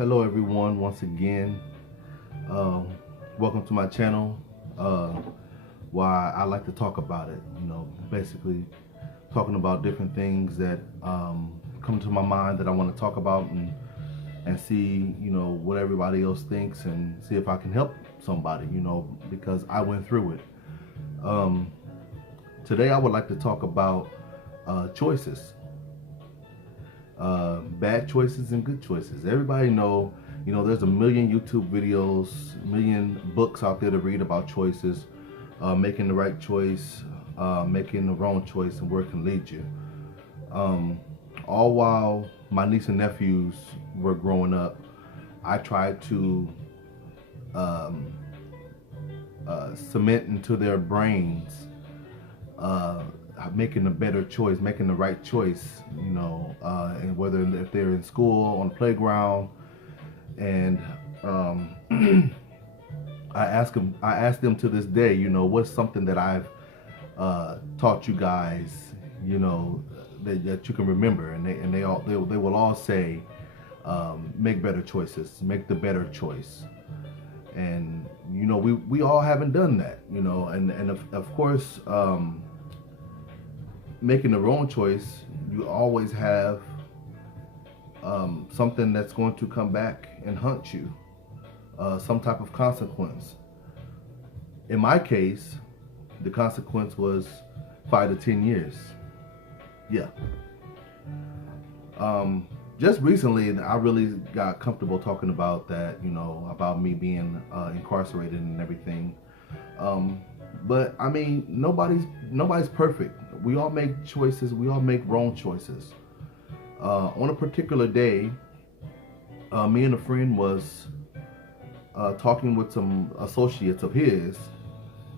Hello everyone, once again. Uh, Welcome to my channel. Why I like to talk about it, basically talking about different things that come to my mind that I want to talk about and see, what everybody else thinks and see if I can help somebody, because I went through it. Um, Today I would like to talk about choices. Bad choices and good choices. Everybody know, there's a million YouTube videos, a million books out there to read about choices, making the right choice, making the wrong choice, and where it can lead you. All while my niece and nephews were growing up, I tried to cement into their brains making a better choice, making the right choice, and whether if they're in school, on the playground, and I ask them to this day, what's something that I've taught you guys, that you can remember, and they will all say, make better choices, make the better choice, and we all haven't done that, and of course. Making the wrong choice, you always have something that's going to come back and hunt you, some type of consequence. In my case, the consequence was 5 to 10 years. Yeah. Just recently, I really got comfortable talking about that, about me being incarcerated and everything. But I mean, nobody's perfect. We all make choices. We all make wrong choices. On a particular day, me and a friend was talking with some associates of his,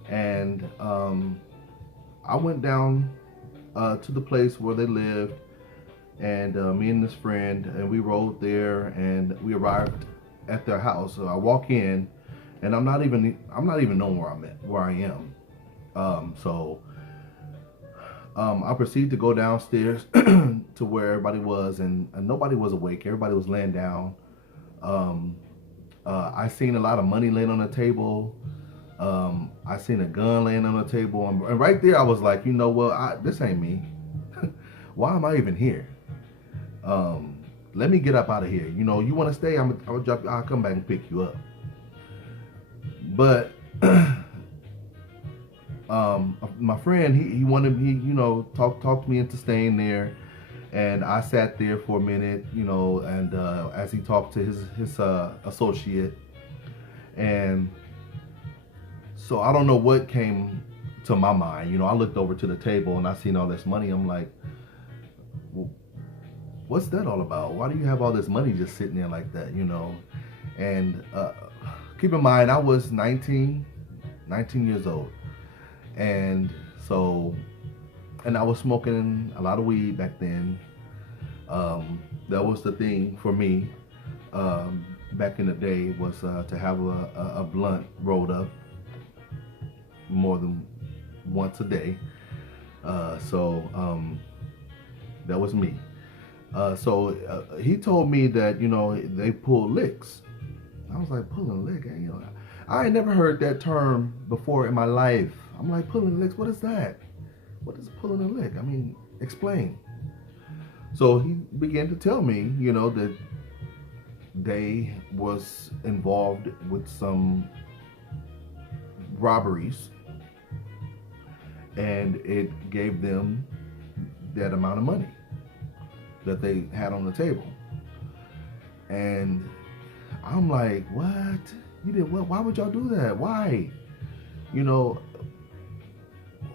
and I went down to the place where they lived, and me and this friend, and we rode there, and we arrived at their house. So I walk in, and I'm not even knowing where I am. I proceed to go downstairs to where everybody was, and nobody was awake. Everybody was laying down. I seen a lot of money laying on the table. I seen a gun laying on the table, and right there I was like, this ain't me. Why am I even here? Let me get up out of here. You want to stay? I'll come back and pick you up. But my friend, he wanted talked me into staying there, and I sat there for a minute, and as he talked to his associate, and so I don't know what came to my mind. I looked over to the table and I seen all this money. I'm like, well, what's that all about? Why do you have all this money just sitting there like that? And keep in mind, I was 19 years old. And so, and I was smoking a lot of weed back then. That was the thing for me back in the day, was to have a blunt rolled up more than once a day. So that was me. So he told me that, they pull licks. I was like, pulling a lick? I ain't never heard that term before in my life. I'm like, pulling licks, what is that? What is pulling a lick? I mean, explain. So he began to tell me, that they was involved with some robberies, and it gave them that amount of money that they had on the table. And I'm like, what? You did what? Why would y'all do that? Why?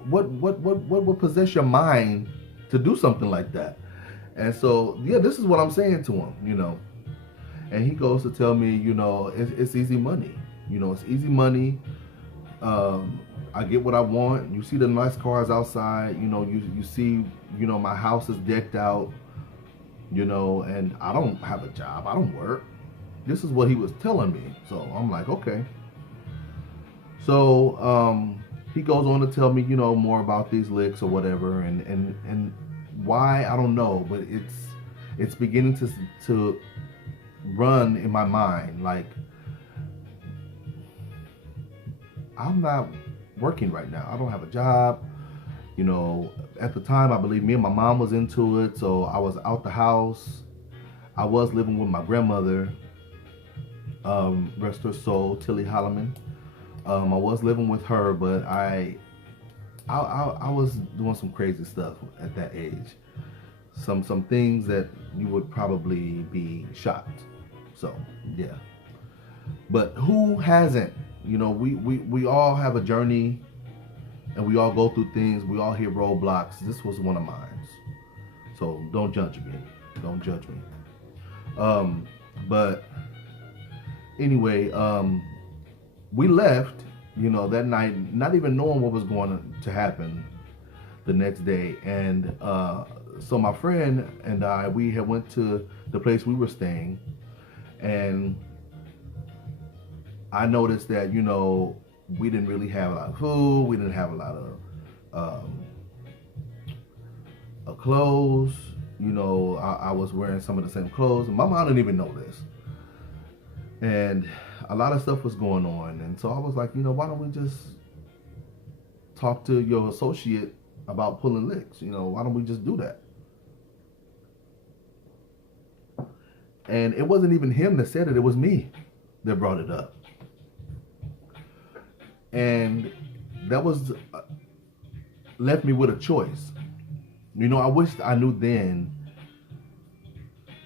What would possess your mind to do something like that? And so, yeah, this is what I'm saying to him, And he goes to tell me, it's easy money. It's easy money. I get what I want. You see the nice cars outside. You see, my house is decked out. And I don't have a job. I don't work. This is what he was telling me. So I'm like, okay. So he goes on to tell me, more about these licks or whatever, and why, I don't know, but it's beginning to run in my mind like, I'm not working right now. I don't have a job. You know, at the time, I believe me and my mom was into it, so I was out the house. I was living with my grandmother, rest her soul, Tilly Holloman. I was living with her, but I was doing some crazy stuff at that age. Some things that you would probably be shocked. So yeah, but who hasn't? You know, we all have a journey, and we all go through things. We all hit roadblocks. This was one of mine. So don't judge me. Don't judge me. But anyway, we left, you know, that night, not even knowing what was going to happen the next day. And so my friend and I, we had went to the place we were staying, and I noticed that, you know, we didn't really have a lot of food. We didn't have a lot of clothes. You know, I was wearing some of the same clothes. My mom didn't even know this. And a lot of stuff was going on. And so I was like, you know, why don't we just talk to your associate about pulling licks? You know, why don't we just do that? And it wasn't even him that said it. It was me that brought it up. And that was left me with a choice. You know, I wished I knew then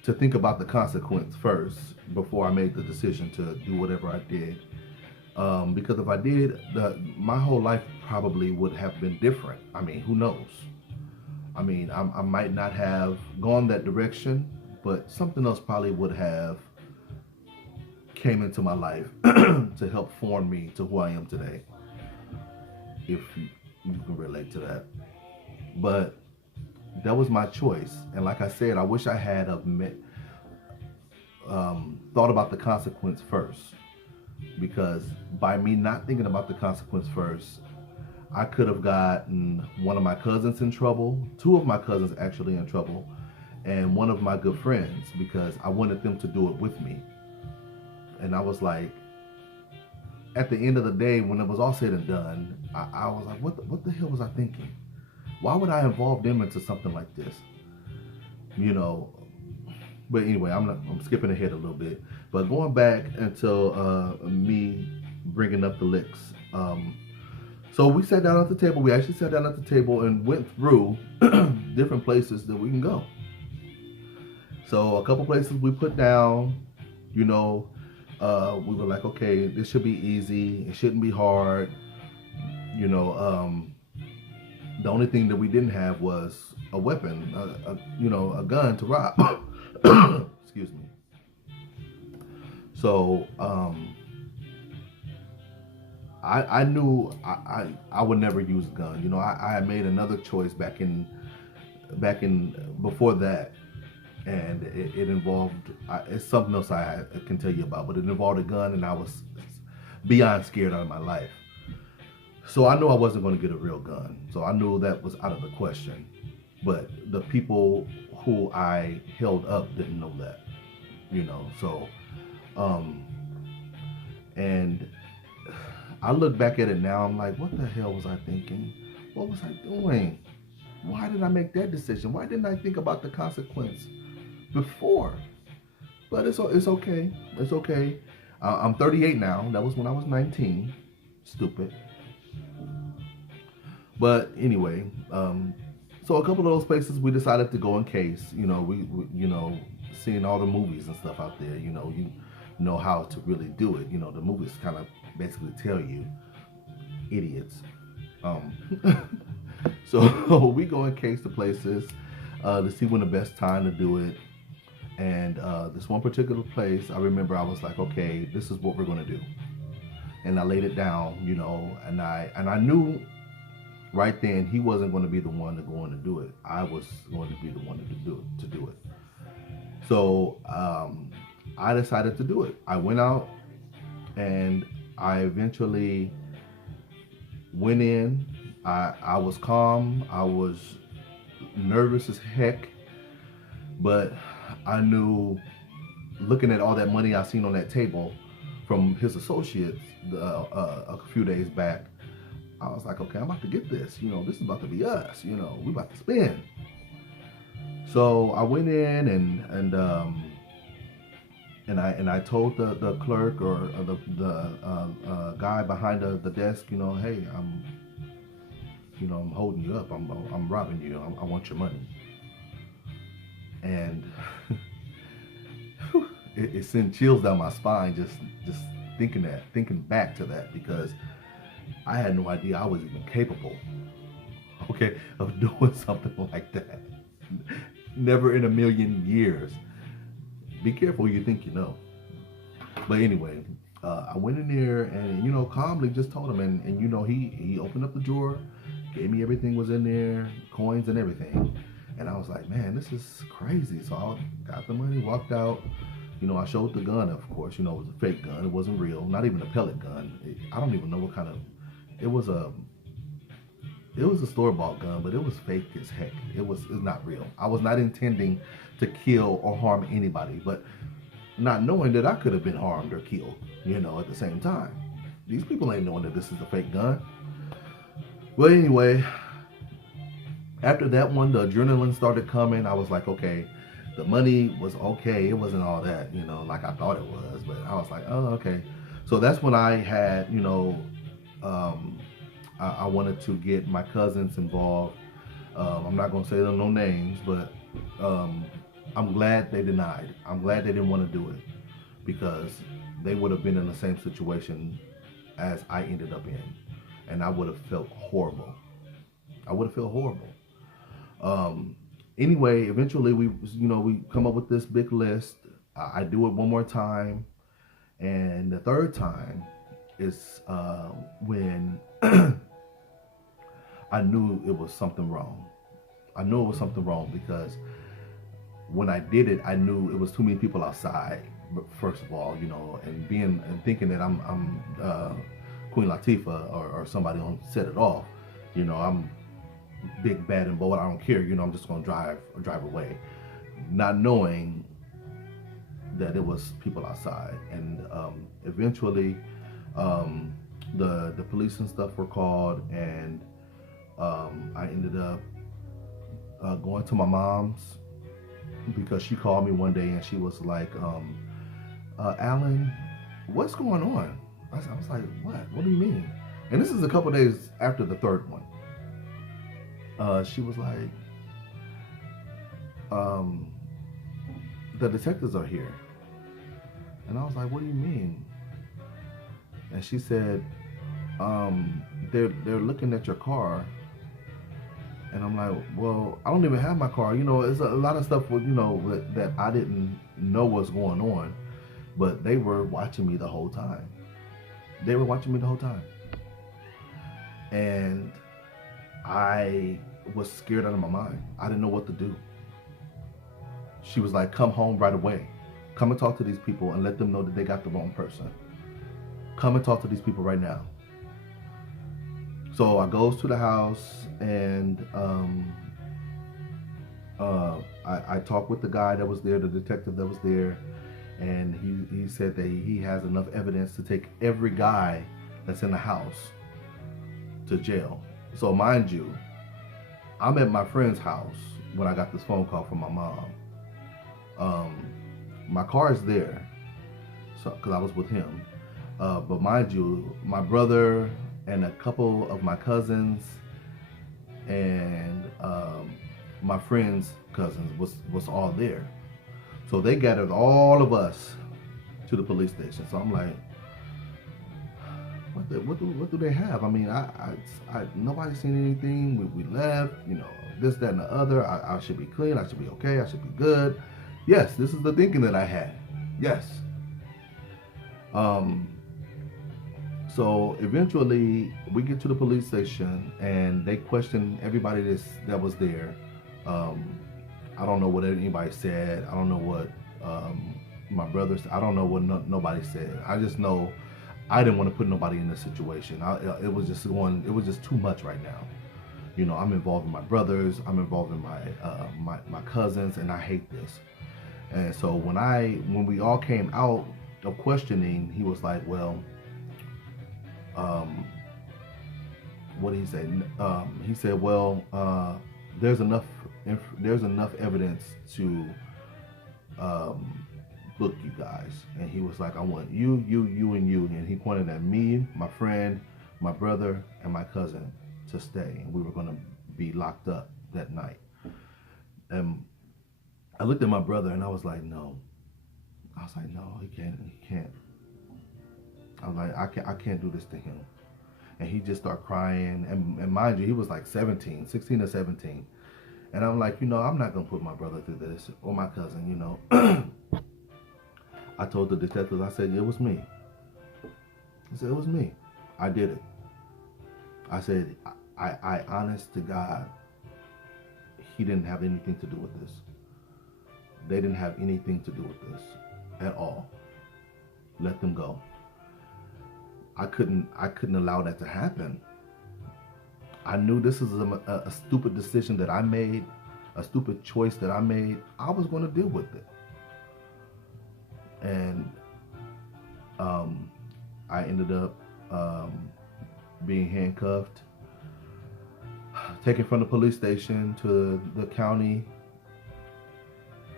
to think about the consequence first before I made the decision to do whatever I did. Because if I did, my whole life probably would have been different. I mean, who knows? I mean, I might not have gone that direction, but something else probably would have came into my life to help form me to who I am today, if you can relate to that. But that was my choice, and like I said, I wish I had thought about the consequence first, because by me not thinking about the consequence first, I could have gotten one of my cousins in trouble, two of my cousins actually in trouble, and one of my good friends, because I wanted them to do it with me. And I was like, at the end of the day, when it was all said and done, I was like, what the hell was I thinking? Why would I involve them into something like this? You know, but anyway, I'm skipping ahead a little bit. But going back until me bringing up the licks. So we sat down at the table. We actually sat down at the table and went through different places that we can go. So a couple places we put down, you know, we were like, okay, this should be easy. It shouldn't be hard. You know, the only thing that we didn't have was a weapon, you know, a gun to rob. Excuse me. So I knew I would never use a gun. You know, I had made another choice back in before that, and it involved, it's something else I can tell you about, but it involved a gun, and I was beyond scared out of my life. So I knew I wasn't going to get a real gun. So I knew that was out of the question. But the people who I held up didn't know that, you know. So, and I look back at it now, I'm like, what the hell was I thinking? What was I doing? Why did I make that decision? Why didn't I think about the consequence before? But it's okay. It's okay. I'm 38 now. That was when I was 19. Stupid. But anyway, so a couple of those places we decided to go in case, you know, we you know, seeing all the movies and stuff out there, you know how to really do it. You know, the movies kind of basically tell you, idiots. So we go in case to places to see when the best time to do it. And this one particular place, I remember I was like, okay, this is what we're gonna do. And I laid it down, you know, and I knew right then he wasn't going to be the one to go in to do it. I was going to be the one to do it. So I decided to do it. I went out and I eventually went in. I was calm. I was nervous as heck, but I knew looking at all that money I seen on that table from his associates a few days back, I was like, okay, I'm about to get this. This is about to be us. We about to spend. So I went in and I told the clerk or the guy behind the desk, hey, I'm holding you up. I'm robbing you. I want your money. And it sent chills down my spine just thinking back to that, because I had no idea I was even capable, okay, of doing something like that. Never in a million years. Be careful who you think you know. But anyway, I went in there and calmly just told him, and he opened up the drawer, gave me everything was in there, coins and everything. And I was like, man, this is crazy. So I got the money, walked out. I showed the gun, of course. It was a fake gun. It wasn't real. Not even a pellet gun. I don't even know what kind of. It was a store-bought gun, but it was fake as heck. It's not real. I was not intending to kill or harm anybody, but not knowing that I could have been harmed or killed, at the same time. These people ain't knowing that this is a fake gun. Well, anyway, after that one, the adrenaline started coming. I was like, okay, the money was okay. It wasn't all that, like I thought it was, but I was like, oh, okay. So that's when I had, I wanted to get my cousins involved. I'm not going to say no names, but I'm glad they denied. I'm glad they didn't want to do it, because they would have been in the same situation as I ended up in, and I would have felt horrible. Anyway, eventually we come up with this big list. I do it one more time, and the third time is when I knew it was something wrong. I knew it was something wrong because when I did it, I knew it was too many people outside. First of all, and thinking that I'm Queen Latifah or somebody on set it off. I'm big, bad, and bold. I don't care. I'm just gonna drive away, not knowing that it was people outside. And eventually, the police and stuff were called, and I ended up going to my mom's, because she called me one day and she was like, Alan, what's going on? I was like, what do you mean? And this is a couple days after the third one. She was like, the detectives are here. And I was like, what do you mean? And she said, they're looking at your car. And I'm like, well, I don't even have my car. It's a lot of stuff with, that I didn't know was going on, but they were watching me the whole time. And I was scared out of my mind. I didn't know what to do. She was like, come home right away. Come and talk to these people and let them know that they got the wrong person. Come and talk to these people right now. So I goes to the house, and I talked with the guy that was there, the detective that was there, and he said that he has enough evidence to take every guy that's in the house to jail. So mind you, I'm at my friend's house when I got this phone call from my mom. My car is there, so because I was with him. But mind you, my brother and a couple of my cousins and my friend's cousins was all there. So they gathered all of us to the police station. So I'm like, what do they have? I mean, I nobody's seen anything. We left, this, that, and the other. I should be clean. I should be okay. I should be good. Yes, this is the thinking that I had. Yes. So eventually we get to the police station and they question everybody that was there. I don't know what anybody said. I don't know what my brother said. I don't know what nobody said. I just know I didn't want to put nobody in this situation. It was just too much right now. I'm involved in my brothers. I'm involved in my cousins, and I hate this. And so when we all came out of questioning, he was like, well, what did he say? He said, well, there's enough evidence to book you guys. And he was like, I want you, and you. And he pointed at me, my friend, my brother, and my cousin to stay. And we were going to be locked up that night. And I looked at my brother and I was like, no. I was like, no, he can't. I was like, I can't do this to him. And he just started crying. And mind you, he was like 16 or 17. And I'm like, I'm not going to put my brother through this, or my cousin, I told the detectives, I said, it was me. I said, it was me. I did it. I said, I honest to God, he didn't have anything to do with this. They didn't have anything to do with this at all. Let them go. I couldn't allow that to happen. I knew this is a stupid decision that I made, a stupid choice that I made. I was going to deal with it. And I ended up being handcuffed, taken from the police station to the county,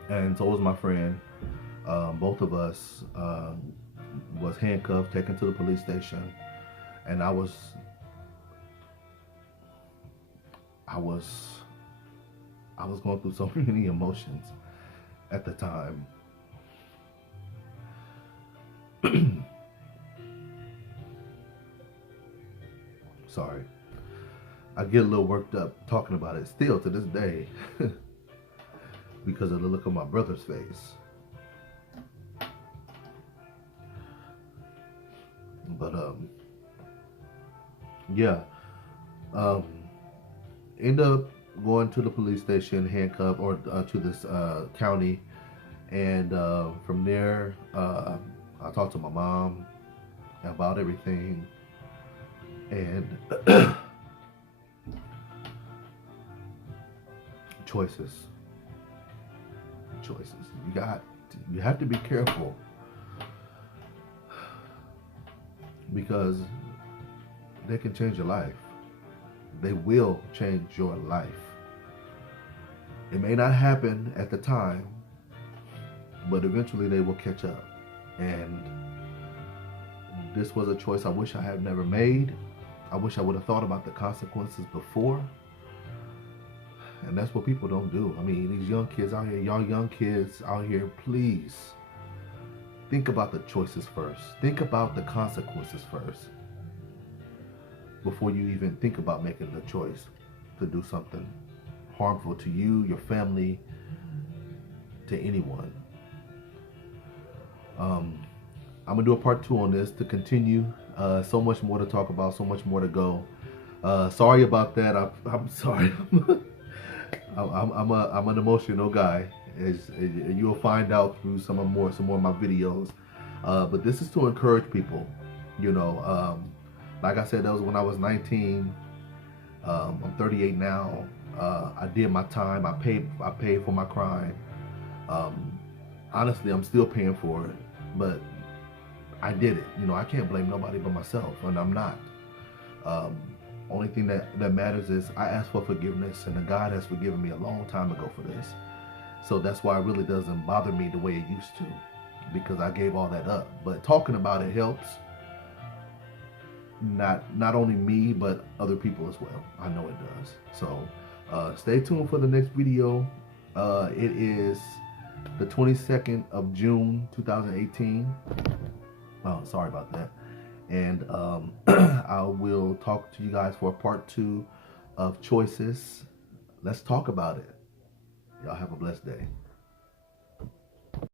and so was my friend. Both of us was handcuffed, taken to the police station, and I was going through so many emotions at the time. Sorry. I get a little worked up talking about it still to this day because of the look on my brother's face. But yeah, end up going to the police station, handcuffed, or to this county, and from there I talked to my mom about everything, and choices. You have to be careful, because they can change your life. They will change your life. It may not happen at the time, but eventually they will catch up. And this was a choice I wish I had never made. I wish I would have thought about the consequences before. And that's what people don't do. I mean, these young kids out here, y'all young kids out here, please think about the choices first. Think about the consequences first before you even think about making the choice to do something harmful to you, your family, to anyone. I'm gonna do a part 2 on this to continue. So much more to talk about, so much more to go. Sorry about that. I'm sorry. I'm an emotional guy, as you'll find out through some more of my videos. But this is to encourage people. Like I said, that was when I was 19. I'm 38 now. I did my time. I paid for my crime. Honestly, I'm still paying for it, but I did it. I can't blame nobody but myself, and I'm not. Only thing that matters is I asked for forgiveness, and God has forgiven me a long time ago for this. So that's why it really doesn't bother me the way it used to, because I gave all that up. But talking about it helps. Not only me, but other people as well. I know it does. So stay tuned for the next video. It is the 22nd of June 2018. Oh, sorry about that. And I will talk to you guys for part 2 of choices. Let's talk about it. Y'all have a blessed day.